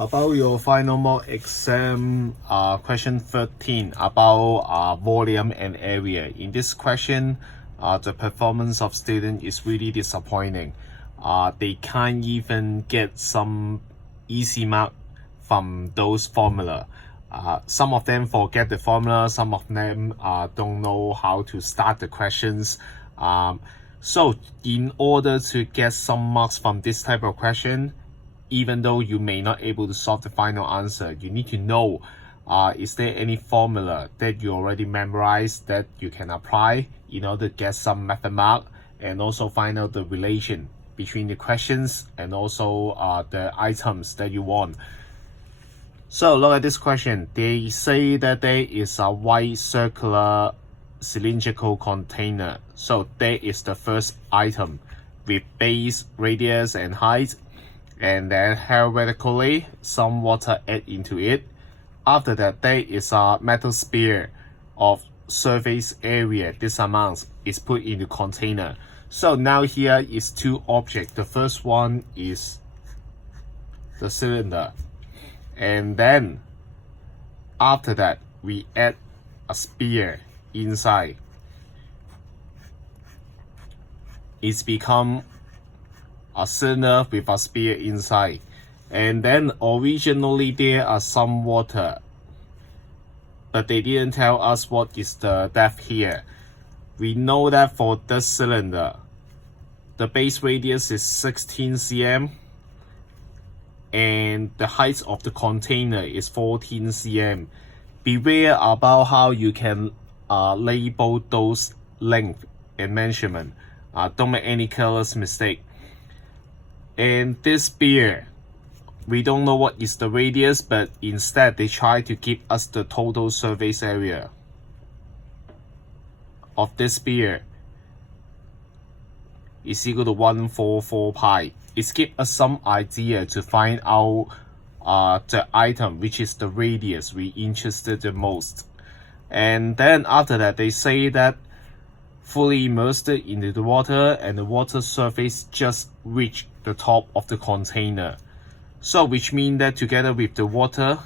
About your final mock exam, question 13 about volume and area. In this question, the performance of student is really disappointing. They can't even get some easy mark from those formula. Some of them forget the formula, some of them don't know how to start the questions. So in order to get some marks from this type of question, even though you may not able to solve the final answer, you need to know is there any formula that you already memorized that you can apply in order to get some method mark, and also find out the relation between the questions and also the items that you want. So look at this question. They say that there is a white circular cylindrical container. So that is the first item with base, radius and height, and then theoretically some water add into it. After that, there is a metal sphere of surface area. This amount is put in the container. So now here is two objects. The first one is the cylinder, and then after that we add a sphere inside. It's become a cylinder with a sphere inside, and then originally there are some water, but they didn't tell us what is the depth here. We know that for this cylinder, the base radius is 16 cm and the height of the container is 14 cm. Beware about how you can label those length and measurement. Don't make any careless mistake. And this sphere, we don't know what is the radius, but instead they try to give us the total surface area of this sphere is equal to 144 pi. It gives us some idea to find out the item, which is the radius we interested the most. And then after that, they say that fully immersed into the water, and the water surface just reach the top of the container. So which means that together with the water,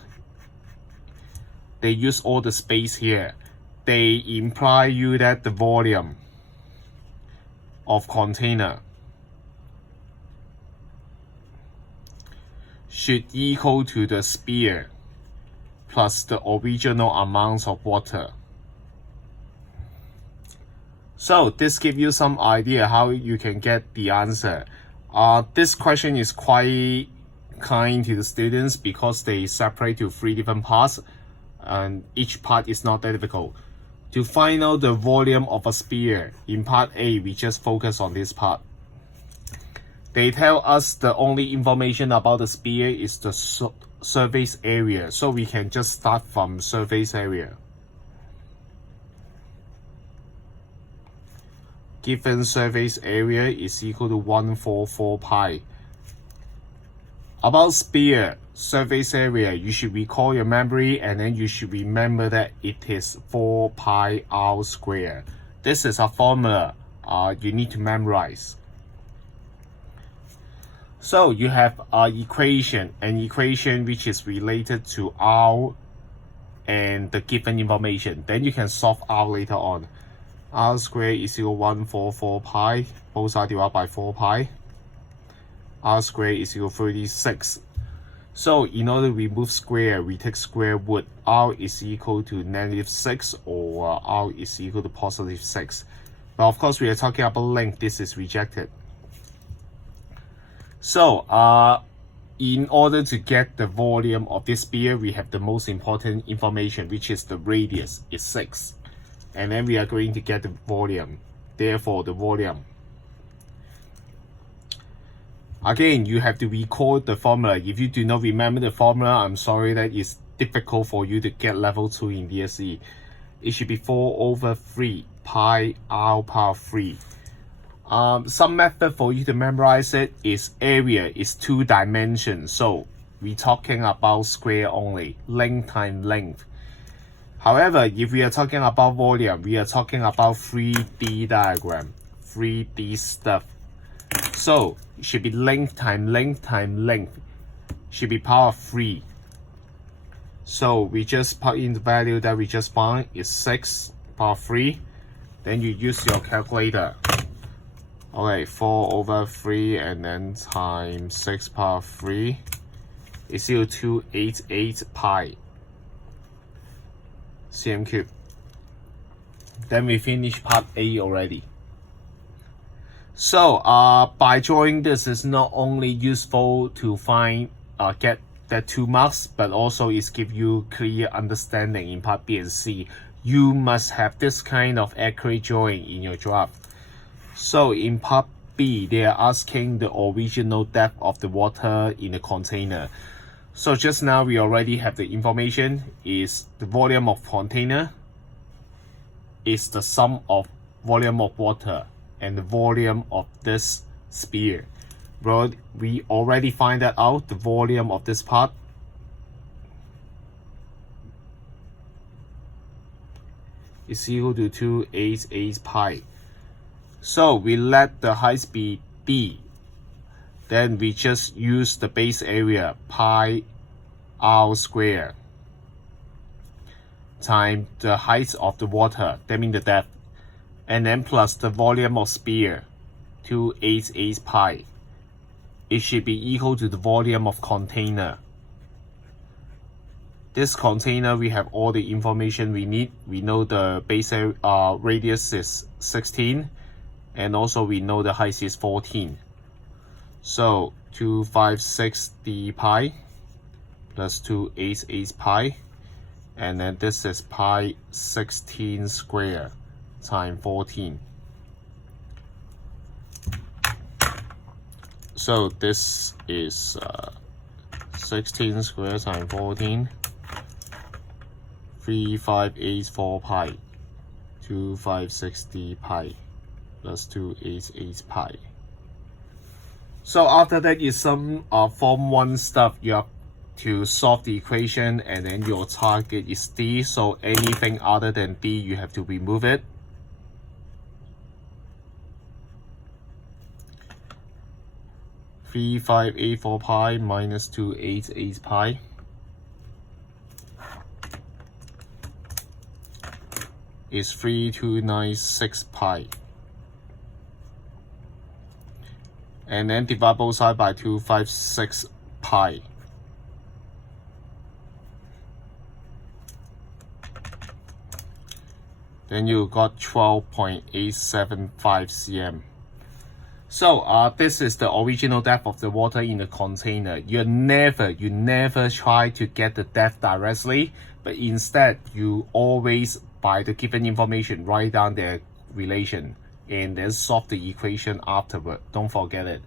they use all the space here. They imply you that the volume of container should equal to the sphere plus the original amount of water. So this gives you some idea how you can get the answer. This question is quite kind to the students because they separate to 3 different parts, and each part is not that difficult. To find out the volume of a sphere, in part A, we just focus on this part. They tell us the only information about the sphere is the surface area, so we can just start from surface area. Given surface area is equal to 144 pi. About sphere surface area, you should recall your memory, and then you should remember that it is 4 pi r squared. This is a formula you need to memorize. So you have an equation which is related to r and the given information. Then you can solve r later on. R squared is equal to 144 pi, both sides divided by 4 pi. R squared is equal to 36. So in order to remove square, we take square root. R is equal to -6 or R is equal to +6. But of course we are talking about length, this is rejected. So in order to get the volume of this sphere, we have the most important information, which is the radius is 6. And then we are going to get the volume. Therefore, the volume. Again, you have to recall the formula. If you do not remember the formula, I'm sorry that it's difficult for you to get level 2 in DSE. It should be 4/3 pi r power 3. Some method for you to memorize it is area is 2 dimensions. So we're talking about square only, length times length. However, if we are talking about volume, we are talking about 3D diagram, 3D stuff. So it should be length times length times length should be power 3. So we just put in the value that we just found is 6 power 3. Then you use your calculator. Okay, 4 over 3 and then times 6 power 3 is equal to 88 pi cm cube. Then we finish part A already. So by drawing this is not only useful to find get that 2 marks, but also is give you clear understanding in part B and C. You must have this kind of accurate drawing in your draft. So in part B, they are asking the original depth of the water in the container. So just now we already have the information is the volume of container is the sum of volume of water and the volume of this sphere. But we already find that out, the volume of this part is equal to 288 pi. So we let the height be d. Then we just use the base area pi r squared times the height of the water, that means the depth, and then plus the volume of sphere, 288 pi. It should be equal to the volume of container. This container, we have all the information we need. We know the base radius is 16, and also we know the height is 14. So 256 pi plus 288 pi, and then this is pi 16 squared times 14. So this is 16 squared times 14, 3584 pi, 256 pi plus 288 pi. So after that is some form 1 stuff. You have to solve the equation, and then your target is D. So anything other than D, you have to remove it. Three, 584 pi minus 288 pi is 3296 pi. And then divide both sides by 256 pi. Then you got 12.875 cm. So this is the original depth of the water in the container. You never try to get the depth directly, but instead you always, by the given information, write down the relation and then solve the equation afterward. Don't forget it.